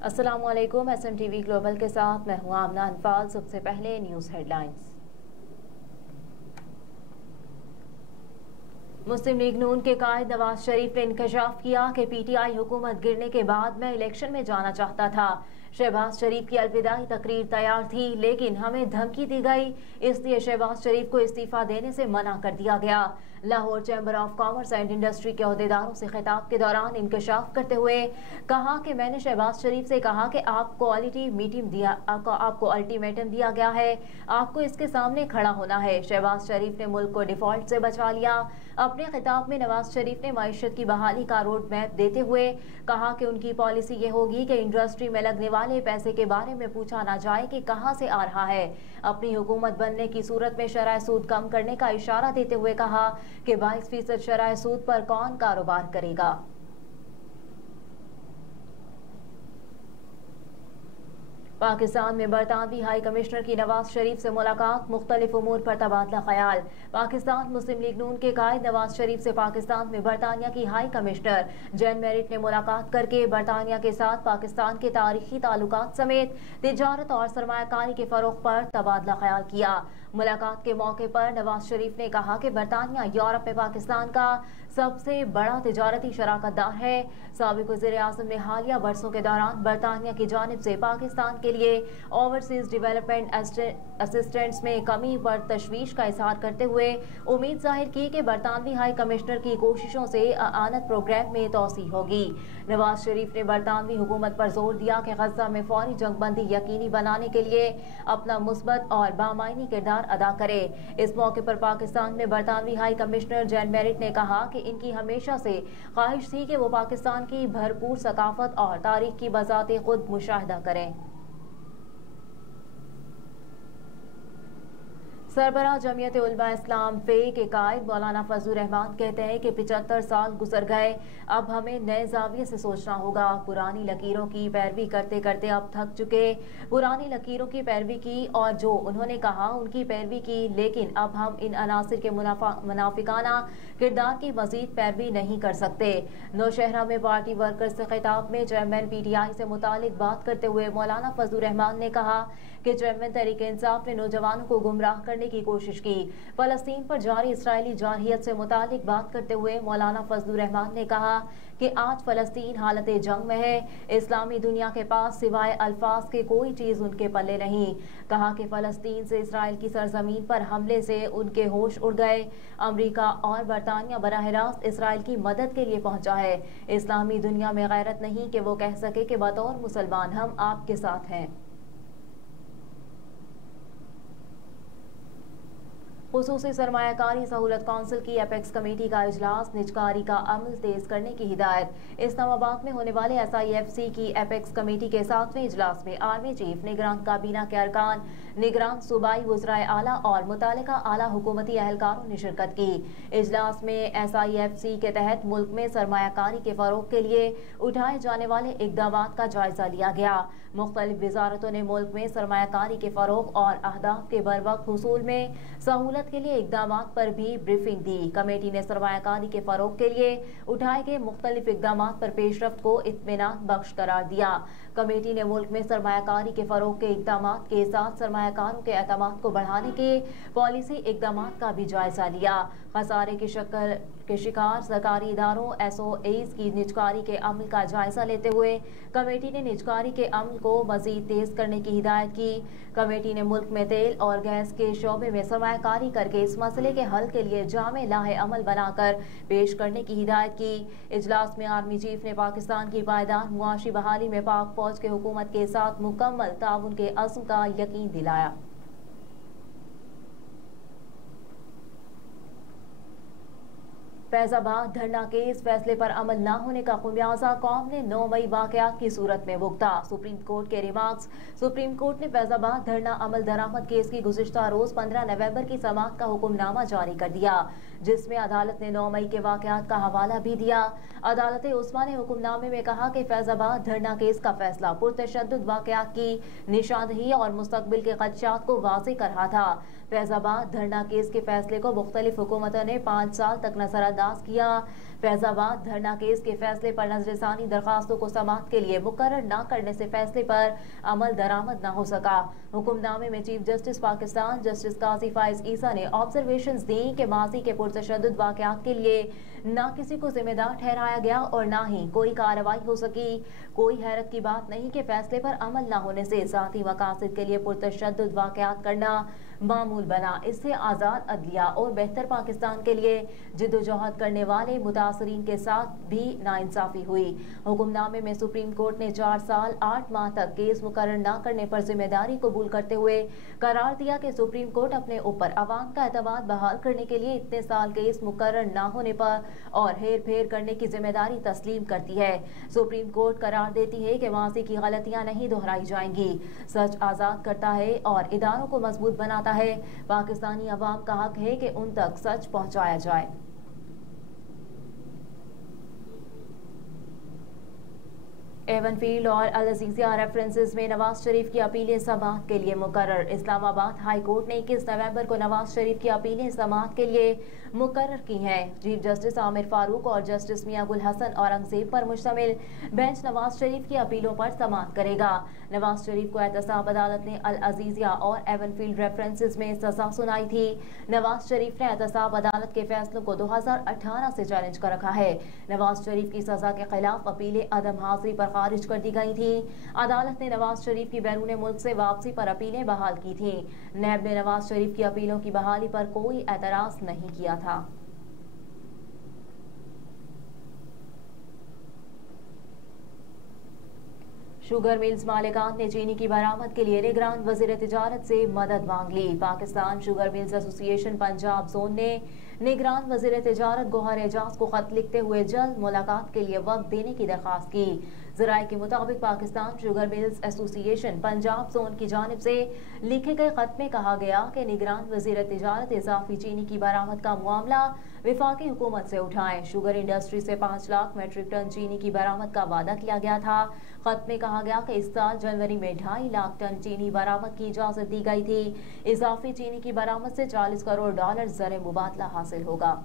अस्सलामुअलैकुम। SMTV global के साथ मैं हूं आमना अनफाल। सबसे पहले न्यूज़ हेडलाइंस। मुस्लिम लीग नून के कायद नवाज शरीफ ने इंकशाफ किया कि PTI हुकूमत गिरने के बाद मैं इलेक्शन में जाना चाहता था। शहबाज शरीफ की अलविदाई तकरीर तैयार थी, लेकिन हमें धमकी दी गई, इसलिए शहबाज शरीफ को इस्तीफा देने से मना कर दिया गया। Lahore chamber of commerce and industry के अहदेदारों से खिताब के दौरान इंकशाफ करते हुए कहा कि मैंने शहबाज शरीफ से कहा कि आपको अल्टीमेटम दिया गया है, आपको इसके सामने खड़ा होना है। शहबाज शरीफ ने मुल्क को डिफॉल्ट से बचा लिया। अपने खिताब में नवाज शरीफ ने मईशत की बहाली का रोड मैप देते हुए कहा कि उनकी पॉलिसी ये होगी कि इंडस्ट्री में लगने वाले पैसे के बारे में पूछा ना जाए कि कहां से आ रहा है। अपनी हुकूमत बनने की सूरत में शरह सूद कम करने का इशारा देते हुए कहा कि 22% शरह सूद पर कौन कारोबार करेगा। पाकिस्तान में बरतानवी हाई कमिश्नर की नवाज शरीफ से मुलाकात, मुख्तलिफ उमूर पर तबादला ख्याल। पाकिस्तान मुस्लिम लीग नून के कायद नवाज शरीफ से पाकिस्तान में बरतानिया की हाई कमिश्नर जैन मेरिट ने मुलाकात करके बरतानिया के साथ पाकिस्तान के तारीखी ताल्लुकात समेत तिजारत और सरमायाकारी के फरोग पर तबादला ख्याल किया। मुलाकात के मौके पर नवाज शरीफ ने कहा कि बरतानिया यूरोप में पाकिस्तान का सबसे बड़ा तिजारती शराकतदार है। साबिक वज़ीर-ए-आज़म ने हालिया बरसों के दौरान बरतानिया की जानिब से पाकिस्तान के लिए ओवरसीज डेवलपमेंट असिस्टेंस में कमी पर तशवीश का इजहार करते हुए उम्मीद जाहिर की कि बरतानवी हाई कमिश्नर की कोशिशों से आनत प्रोग्राम में तोसी होगी। नवाज शरीफ ने बरतानवी हुकूमत पर जोर दिया कि गजा में फौरी जंगबंदी यकीनी बनाने के लिए अपना मुस्बत और बामायनी किरदार अदा करे। इस मौके पर पाकिस्तान में बरतानवी हाई कमिश्नर जैन मेरिट ने कहा कि इनकी हमेशा से ख्वाहिश थी कि वो पाकिस्तान की भरपूर सकाफत और तारीख की बजाते खुद मुशाहिदा करें। सरबराह जमीयत उलमा इस्लाम फे के कायद मौलाना फजलुर रहमान कहते हैं कि 75 साल गुजर गए, अब हमें नए जाविये से सोचना होगा। पुरानी लकीरों की पैरवी करते करते अब थक चुके। पुरानी लकीरों की पैरवी की और जो उन्होंने कहा उनकी पैरवी की, लेकिन अब हम इन अनासिर के मुनाफिकाना किरदार की मजीद पैरवी नहीं कर सकते। नौशहरा में पार्टी वर्कर्स से खिताब में चेयरमैन PTI से मुतालिक बात करते हुए मौलाना फजलुर रहमान ने कहा कि चेयरमैन तहरीक इंसाफ ने नौजवानों को गुमराह करने की कोशिश की। फलस्तीन पर जारी इसराइली जारहियत से मुतालिक बात करते हुए मौलाना फजलुर रहमान ने कहा कि आज फलस्तीन हालत जंग में है। इस्लामी दुनिया के पास सिवाय अल्फाज के कोई चीज उनके पल्ले नहीं। कहा कि फलस्तीन से इसराइल की सरजमीन पर हमले से उनके होश उड़ गए। अमरीका और बरतानिया बराह रास्त इसराइल की मदद के लिए पहुंचा है। इस्लामी दुनिया में गैरत नहीं कि वो कह सके कि बतौर मुसलमान हम आपके साथ हैं। खुसूसी सरमायाकारी सहूलत काउंसिल की एपेक्स कमेटी का इजलास, निजकारी का अमल तेज करने की हिदायत। इस्लामाबाद में होने वाले SIFC की एपेक्स कमेटी के 7वें इजलास में आर्मी चीफ, निगरान काबीना के अरकान, निगरान सूबाई वज़राए आला और मुतालिका आला हुकूमती अहलकारों ने शिरकत की। इजलास में SIFC के तहत मुल्क में सरमायाकारी के फरोग के लिए उठाए जाने वाले इकदाम का जायजा लिया गया। मुख्तलिफ वजारतों ने मुल्क में सरमायाकारी के फरोग और अहदाफ के बरवक्त हुसूल में सहूलत के लिए इकदाम पर भी ब्रीफिंग दी। कमेटी ने सरमायाकारी के फरोग के लिए उठाए गए मुख्तलिफ इकदाम पर पेशरफ्त को इत्मीनान बख्श करार दिया। कमेटी ने मुल्क में सरमायाकारी के फरोग के इकदाम के साथ सरमायाकारों के एतमाद को बढ़ाने के पॉलिसी इकदाम का भी जायजा लिया। खसारे के शिकार सरकारी इदारों SOAs की निजकारी के अमल का जायजा लेते हुए कमेटी ने निजकारी के अमल को मजीद तेज करने की हिदायत की। कमेटी ने मुल्क में तेल और गैस के शोबे में सरमायाकारी करके इस मसले के हल के लिए जामे लाहे अमल बनाकर पेश करने की हिदायत की। इजलास में आर्मी चीफ ने पाकिस्तान की पायदार मुआशी बहाली में पाक फौज के हुकूमत के साथ मुकम्मल ताउन के अज़्म का यकीन दिलाया। फैजाबाद धरना केस फैसले पर अमल न होने का खुमियाजा कौम ने 9 मई वाकयात की सूरत में भुगता। सुप्रीम कोर्ट के रिमार्क्स। सुप्रीम कोर्ट ने फैजाबाद धरना अमल दरामद केस की गुज़िश्ता रोज 15 नवंबर की समाअत का हुक्मनामा जारी कर दिया, जिसमें अदालत ने 9 मई के वाकयात का हवाला भी दिया। अदालत उस्मा ने हुक्मनामे में कहा कि फैजाबाद धरना केस का फैसला पुरतशद्दुद वाकयात की निशानदही और मुस्तकबिल के खदशात को वाज़ेह कर रहा था। फैजाबाद धरना केस के फैसले को मुख्तलिफ हुकूमतों ने 5 साल तक नजरअंदाज किया। फैजाबाद धरना केस के फैसले पर नजरसानी दरखास्तों को समाअत के लिए मुकर्रर न करने से फैसले पर अमल दरामद न हो सका। हुक्मनामे में चीफ जस्टिस पाकिस्तान जस्टिस काजी फाइज ईसा ने ऑब्जर्वेशंस दी कि माजी के पुरतशद्दुद वाक़यात के लिए न किसी को जिम्मेदार ठहराया गया और न ही कोई कार्रवाई हो सकी। कोई हैरत की बात नहीं कि फैसले पर अमल न होने से ज़ाती मकासद के लिए पुरतशद्दुद वाक़यात करना मामूल बना। इससे आज़ाद अदलिया और बेहतर पाकिस्तान के लिए जिद्दोजहद करने वाले मुतासरीन के साथ भी नाइंसाफी हुई। हुक्मनामे में सुप्रीम कोर्ट ने 4 साल 8 माह तक केस मुकर्रर न करने पर जिम्मेदारी कबूल करते हुए करार दिया कि सुप्रीम कोर्ट अपने ऊपर अवाम का एतमाद बहाल करने के लिए इतने साल केस मुकर्रर न होने पर और हेर फेर करने की जिम्मेदारी तस्लीम करती है। सुप्रीम कोर्ट करार देती है कि माजी की गलतियां नहीं दोहराई जाएंगी। सच आज़ाद करता है और इदारों को मजबूत बनाता है। पाकिस्तानी अवाम का हक है कि उन तक सच पहुंचाया जाए। एवनफील्ड और अल अजीजिया रेफरेंसेस में नवाज शरीफ की अपीलें समाअत के लिए मुकर्रर। इस्लामाबाद हाई कोर्ट ने 21 नवंबर को नवाज शरीफ की अपीलें समाअत के लिए मुकर्रर की हैं। चीफ जस्टिस आमिर फारूक और जस्टिस मियां गुल हसन औरंगजेब पर मुश्तमिल बेंच नवाज शरीफ की अपीलों पर समाअत करेगा। नवाज शरीफ को एहतसाब अदालत ने अल अजीजिया और एवनफील्ड रेफरेंसेस में सजा सुनाई थी। नवाज शरीफ ने एहतसाब अदालत के फैसलों को 2018 से चैलेंज कर रखा है। नवाज शरीफ की सजा के खिलाफ अपीलें अदम हाजिरी पर खारिज कर दी गई थी। अदालत ने नवाज शरीफ की बैरून मुल्क से वापसी पर अपीलें बहाल की थी। नैब ने नवाज शरीफ की अपीलों की बहाली पर कोई एतराज नहीं किया था। शुगर मिल्स मालिकान ने चीनी की बरामद के लिए निगरान वज़ीर तिजारत से मदद मांग ली। Pakistan sugar mills association Punjab zone ने निगरान वज़ीर तिजारत गौहर एजाज को खत लिखते हुए जल्द मुलाकात के लिए वक्त देने की दरख्वास्त की। ज़राए के मुताबिक Pakistan sugar mills association Punjab zone की जानिब से लिखे गए खत में कहा गया कि निगरान वज़ीर तिजारत इजाफी चीनी की बरामद का मामला विफाकी हुकूमत से उठाएं। शुगर इंडस्ट्री से 5 लाख मेट्रिक टन चीनी की बरामद का वादा किया गया था। खत में कहा गया कि इस साल जनवरी में 2.5 लाख टन चीनी बरामद की इजाजत दी गई थी। इजाफी चीनी की बरामद से $40 करोड़ ज़र मुबादला हासिल होगा।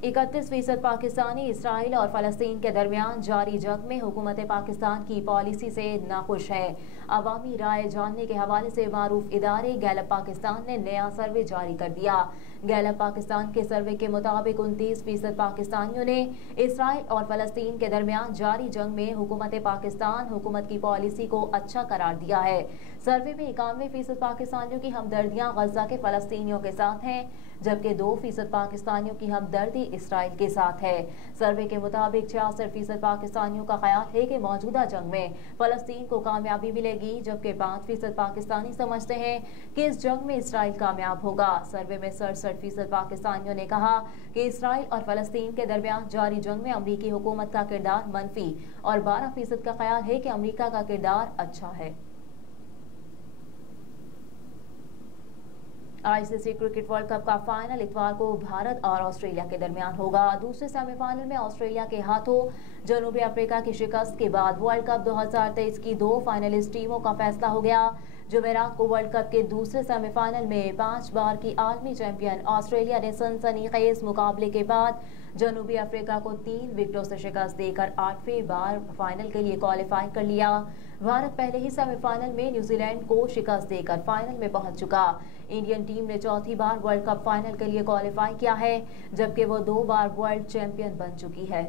31% पाकिस्तानी इसराइल और फ़लस्तीन के दरमियान जारी जंग में हुकूमत पाकिस्तान की पॉलिसी से नाखुश है। अवामी राय जानने के हवाले से मारूफ इदारे गैलप पाकिस्तान ने नया सर्वे जारी कर दिया। गैलप पाकिस्तान के सर्वे के मुताबिक 29% पाकिस्तानियों ने इसराइल और फ़लस्तीन के दरमियान जारी जंग में हुकूमत पाकिस्तान हुकूमत की पॉलिसी को अच्छा करार दिया है। सर्वे में 91% पाकिस्तानियों की हमदर्दियाँ गजा के फ़लस्तीनियों के साथ हैं, जबकि 2% पाकिस्तानियों की हमदर्दी इसराइल के साथ है। सर्वे के मुताबिक 66% पाकिस्तानियों का ख्याल है कि मौजूदा जंग में फ़लस्तीन को कामयाबी मिलेगी, जबकि 5% पाकिस्तानी समझते हैं कि इस जंग में इसराइल कामयाब होगा। सर्वे में 67% पाकिस्तानियों ने कहा कि इसराइल और फ़लस्तीन के दरमियान जारी जंग में अमरीकी हुकूमत का किरदार मनफी और 12% का ख्याल है कि अमरीका का किरदार अच्छा है। आईसीसी क्रिकेट वर्ल्ड कप का फाइनल इतवार को भारत और ऑस्ट्रेलिया के दरमियान होगा। दूसरे सेमीफाइनल में ऑस्ट्रेलिया के हाथों जनूबी अफ्रीका की शिकस्त के बाद वर्ल्ड कप 2023 की 2 फाइनलिस्ट टीमों का फैसला हो गया। जुमेरात को वर्ल्ड कप के दूसरे सेमीफाइनल में 5 बार की आलमी चैंपियन ऑस्ट्रेलिया ने सनसनीखेज मुकाबले के बाद जनूबी अफ्रीका को 3 विकेटों से शिकस्त देकर 8वीं बार फाइनल के लिए क्वालिफाई कर लिया। भारत पहले ही सेमीफाइनल में न्यूजीलैंड को शिकस्त देकर फाइनल में पहुंच चुका। इंडियन टीम ने चौथी बार वर्ल्ड कप फाइनल के लिए क्वालिफाई किया है, जबकि वो 2 बार वर्ल्ड चैंपियन बन चुकी है।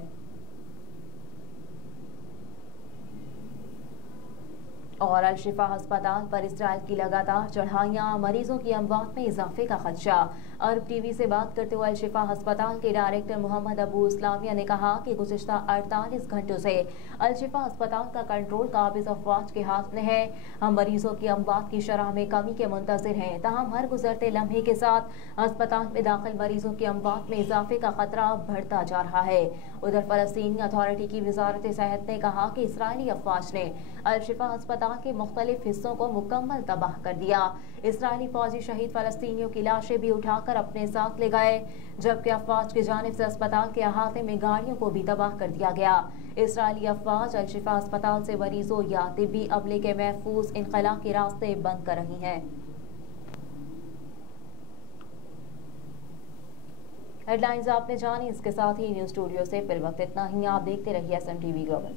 और अल-शिफा अस्पताल पर इसराइल की लगातार चढ़ाइयां, मरीजों की अमवात में इजाफे का खदशा। अरब टीवी से बात करते हुए अल-शिफा अस्पताल के डायरेक्टर मोहम्मद अबू इस्लामिया ने कहा कि गुज़िश्ता 48 घंटों से अल-शिफा अस्पताल का कंट्रोल काबिज अफवाज के हाथ में है। हम मरीजों की अमवात की शरह में कमी के मुंतज़िर हैं, ताहम हर गुजरते लम्हे के साथ अस्पताल में दाखिल मरीजों की अमवात में इजाफे का खतरा बढ़ता जा रहा है। उधर फ़लस्तीनी अथॉरिटी की वजारत सेहत ने कहा कि इसराइली अफवाज ने अल-शिफा अस्पताल के मुख्तलिफ हिस्सों को मुकम्मल तबाह कर दिया। इसराइली फौजी शहीद फ़लस्तीनियों की लाशें भी उठाकर अपने साथ ले गए, जबकि अफवाज की जानिब से अस्पताल के अहाते में गाड़ियों को भी तबाह कर दिया गया। इसराइली अफवाज अल-शिफा अस्पताल से मरीजों या तिब्बी अमले के महफूज इनखला के रास्ते बंद कर रही हैं। हेडलाइंस आपने जानी, इसके साथ ही न्यूज स्टूडियो से फिल वक्त इतना ही। आप देखते रहिए SMTV ग्लोबल।